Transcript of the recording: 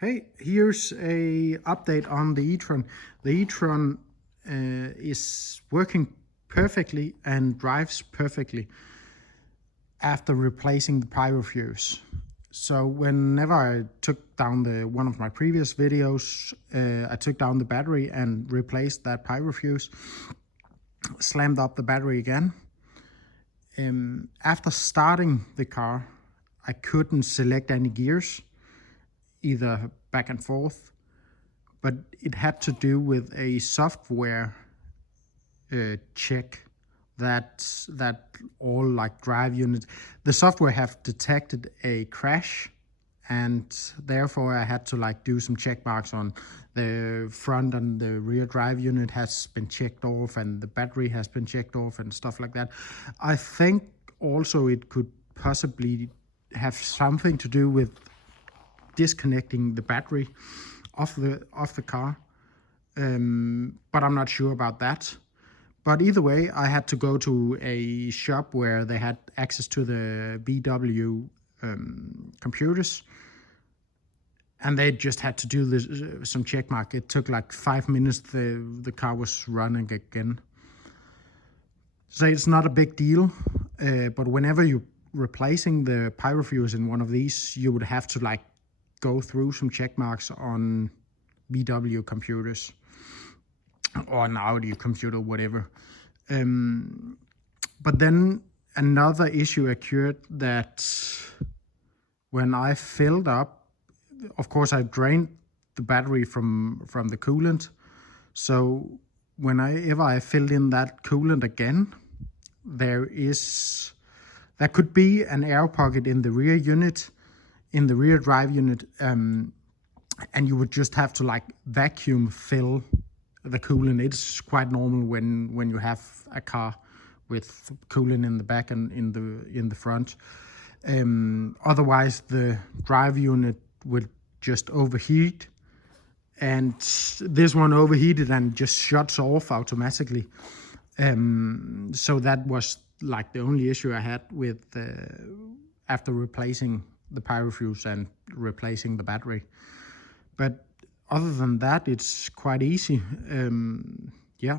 Hey, here's a update on the e-tron. The e-tron is working perfectly and drives perfectly after replacing the Pyrofuse. So whenever I took down one of my previous videos, I took down the battery and replaced that Pyrofuse, slammed up the battery again. After starting the car, I couldn't select any gears, either back and forth, but it had to do with a software check that all like drive units, the software have detected a crash, and therefore I had to like do some check marks on the front and the rear drive unit has been checked off, and the battery has been checked off and stuff like that. I think also it could possibly have something to do with disconnecting the battery off the car, but I'm not sure about that. But either way, I had to go to a shop where they had access to the VW computers, and they just had to do this, some check mark. It took like 5 minutes. The car was running again. So it's not a big deal, but whenever you're replacing the Pyrofuse in one of these, you would have to like go through some check marks on VW computers or an Audi computer, whatever. But then another issue occurred, that when I filled up, of course I drained the battery from the coolant. So whenever I filled in that coolant again, there could be an air pocket in the rear unit, in the rear drive unit, and you would just have to like vacuum fill the coolant. It's quite normal when you have a car with coolant in the back and in the front. Otherwise the drive unit would just overheat, and this one overheated and just shuts off automatically. So that was like the only issue I had with after replacing the Pyrofuse and replacing the battery. But other than that, it's quite easy. Yeah.